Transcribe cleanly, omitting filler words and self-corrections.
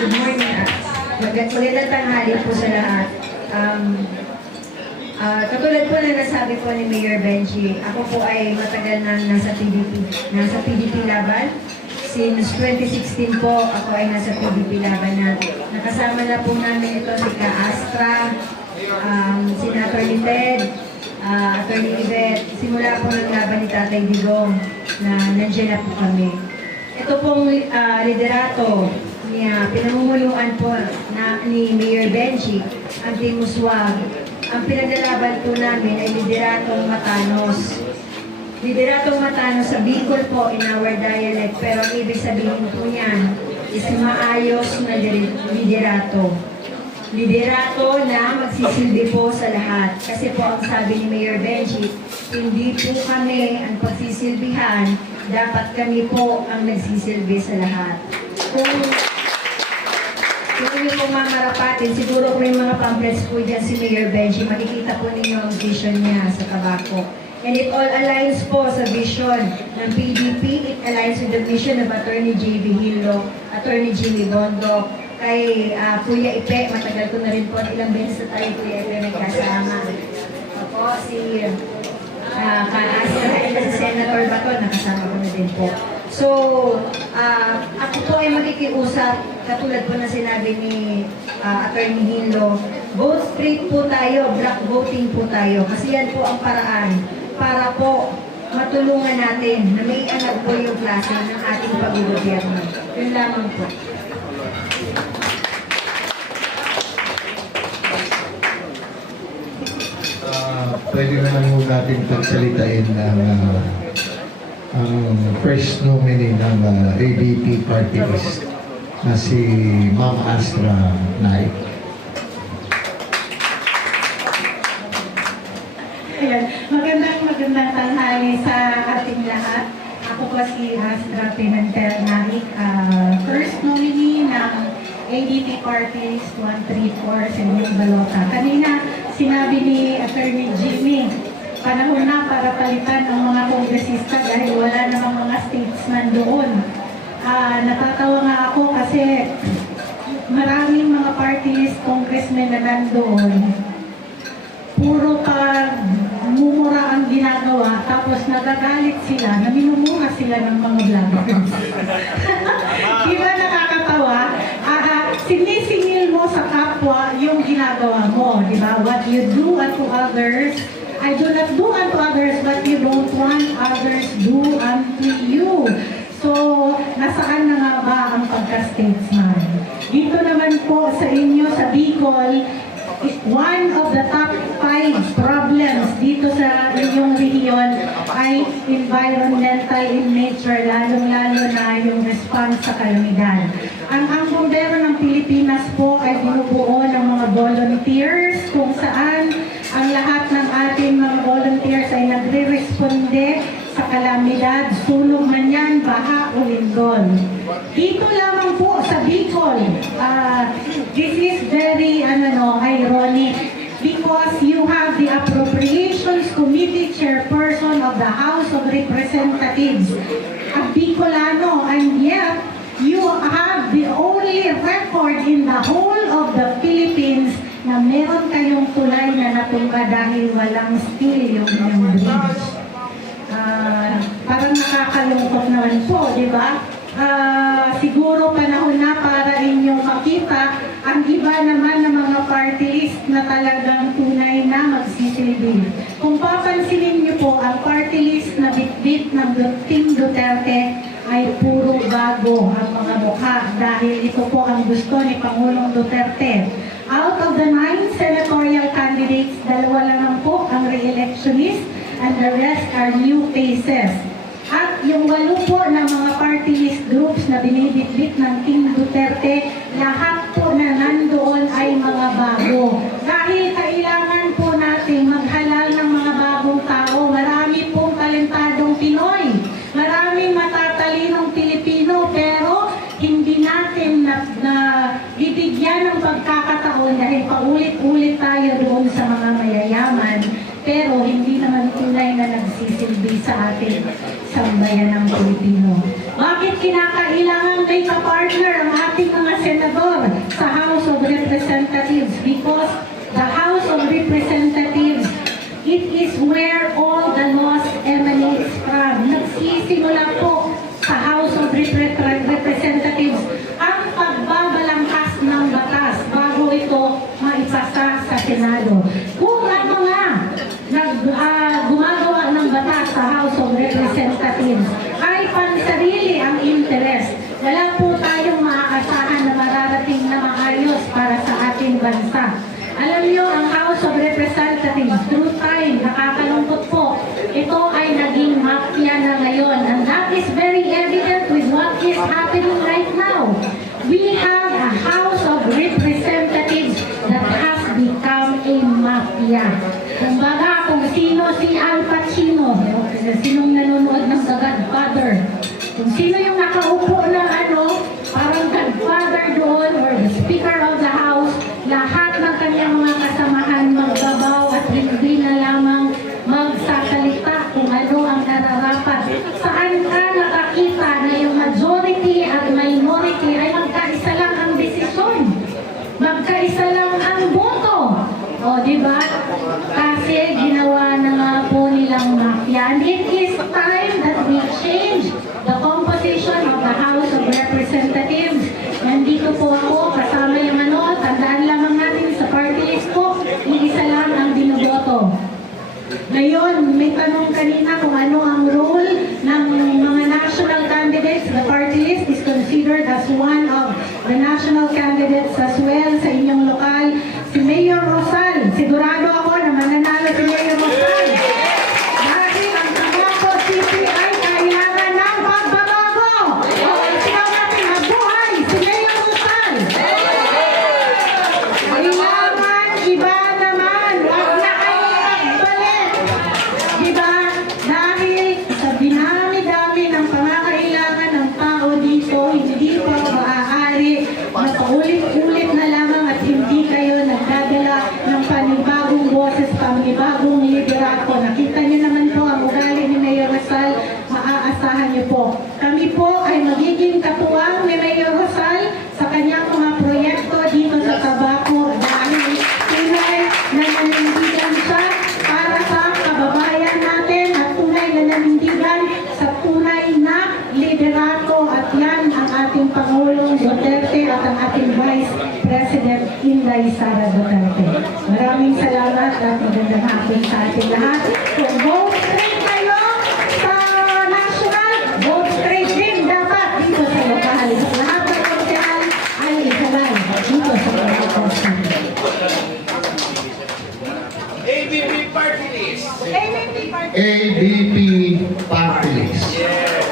Good morning. Magandang tanghali po sa lahat. Katulad po na nasabi po ni Mayor Benji, ako po ay matagal na nasa PDP Laban. Since 2016 po, ako ay nasa PDP Laban na. Nakasama na po namin ito si Ka Astra, Senator ni Ted, Attorney Yvette. Simula po ng laban ni Tatay Digong na nandiyan na po kami. Ito pong liderato niya, pinamumuluan po ni Mayor Benji, ang Team Muswag. Ang pinagdalaban po namin ay lideratong Matanos. Lideratong Matanos sa Bicol po in our dialect, pero ang ibig sabihin po niyan is maayos na liderato. Liderato na magsisilbi po sa lahat. Kasi po ang sabi ni Mayor Benji, hindi po kami ang pagsisilbihan, dapat kami po ang nagsisilbi sa lahat. Kung inyo pong mamarapatin, siguro kung may mga pamphlets po dyan si Mayor Benji, makikita po ninyo ang vision niya sa tabako. And it all aligns po sa vision ng PDP. It aligns with the vision of Attorney J.B. Hillo, Attorney Jimmy Bondo, kay Kuya Ipe. Matagal ko na rin po, ilang beses na tayo Kuya Ipe nagkasama. Ako, si Ka-Astra, si Senator Bato, nakasama ko na din po. So, ako po ay makikiusap, katulad po na sinabi ni Attorney Hillo, vote straight po tayo, black voting po tayo, kasi yan po ang paraan para po matulungan natin na may anag po yung klase ng ating pag-gobyerno. Yun lamang po. Pwede naman po natin pagsalitain ang first nominee ng ABP party list na si Ma'am Astra Naik. Magandang tanghali sa ating lahat. Ako po si Astra Pimentel Naik, first nominee ng ADP Party List 134 sa New Balota. Kanina sinabi ni Attorney Jimmy, panahon na para palitan ang mga kongresista dahil wala namang mga statesman doon. Natatawa nga ako kasi maraming mga party list congressmen na nandoon. Puro mumura ang ginagawa, tapos nagagalit sila, na minumura sila ng mga vloggers. Di ba nakakatawa? Sinisingil mo sa kapwa yung ginagawa mo, di ba? What you do unto others, I do not do unto others, but you don't want others do unto you. So, nasaan na nga ba ang pagka-statesman? Dito naman po sa inyo, sa Bicol, is one of the top 5 problems dito sa inyong rehiyon ay environmental in nature, lalong-lalo na yung response sa kalamidad. Ang bombero ng Pilipinas po ay binubuo ng mga volunteers kung saan ang lahat ng ating mga volunteers ay nagre-responde sa kalamidad, sulong man yan, baha o lindol. Dito lamang po sa Bicol, this is very ironic because you have the Appropriations Committee Chairperson of the House of Representatives, a Bicolano, and yet you have the only record in the whole of the Philippines na meron kayong tulay na natumba dahil walang steel yung bridge. Parang nakakalungkot naman po, di ba? Siguro panahon na para inyong makita ang iba naman ng mga party list na talagang tunay na magsisilbi. Kung papansinin niyo po, ang party list na bitbit ng Team Duterte ay puro bago ang mga mukha dahil ito po ang gusto ni Pangulong Duterte. Out of the 9 senatorial candidates, 2 lang po ang re-electionist and the rest are new faces. At yung 8 po ng mga party list groups na binibitbit ng Team Duterte, lahat po na nandoon ay mga bago. Dahil kailangan po natin maghalal ng mga bagong tao. Marami pong talentadong Pinoy. Maraming matatalinong Pilipino, pero hindi natin na bibigyan ng pagkakataon dahil paulit-ulit tayo doon sa mga mayayaman, pero hindi naman tunay na nagsisilbi sa ating sambayan ng Pilipino. Bakit kinakailangan may kapartner ang ating senador sa House of Representatives because the House of Representatives, it is where all the laws emanates from. Nagsisimula po sa House of Representatives ang pagbabalangkas ng batas bago ito maipasa sa Senado. Kung ang mga gumagawa ng batas sa House of Representatives ay pansarili ang interest, wala po tayong maaasahan na mararating na maayos para sa ating bansa. Alam niyo, ang House of Representatives, through time, nakakalungkot po, ito ay naging mafia na ngayon. And that is very evident with what is happening right now. We have a House of Representatives that has become a mafia. Kumbaga, kung sino si Al Pacino, sinong nanonood ng The Godfather, kung sino yung nakaupo na parang Godfather doon, or the Speaker of the House, lahat ng kanyang mga kasamahan magbabaw at hindi na lamang magsasalita kung ano ang nararapat. Saan ka nakakita na yung majority at minority ay magkaisa lang ang desisyon? Magkaisa lang ang boto. O, di ba? Kasi ginawa na nga po nilang mafia. And it is time that we change the composition of the House of Representatives. Nandito po ako, kasama yung tandaan lamang natin sa party list po, iisa lang ang binoboto. Ngayon, may tanong kanina kung ano ang role ng mga national candidates. The party list is considered as one of the national candidates as well sa inyong lokal. Si Mayor Rosal, sigurado ako na mananalo si Mayor Rosal. Dahil ang Tabaco City ay kailangan ng pagbabago. O, sigaw natin, mabuhay si Mayor Rosal. Kailangan iba naman, wag na kayo magbalik. Diba? Dahil sa dinami-dami ng pangangailangan ng tao dito, hindi pa maaari na paulit-ulit na lamang at hindi kayo nagdadala ng panibagong boses, panibagong liderato. Nakita niyo naman po ang ugali ni Mayor Rosal, maaasahan niyo po. Kami po ay magiging katuwang ni Mayor Rosal sa kanyang mga proyekto dito sa Tabaco dahil tunay na nanindigan siya para sa kababayan natin at tunay na nanindigan sa tunay na liderato at yan ang ating Pangulong Duterte at ang ating Vice President Inday Sara Duterte. Maraming salamat at magandang hapon sa ating lahat. Kung vote straight kayo sa national, vote straight din dapat dito sa lokal. Lahat ng konsehal ay isalay dito sa Tabaco City. ABP Party List. ABP Party. ABP Party List. Yes.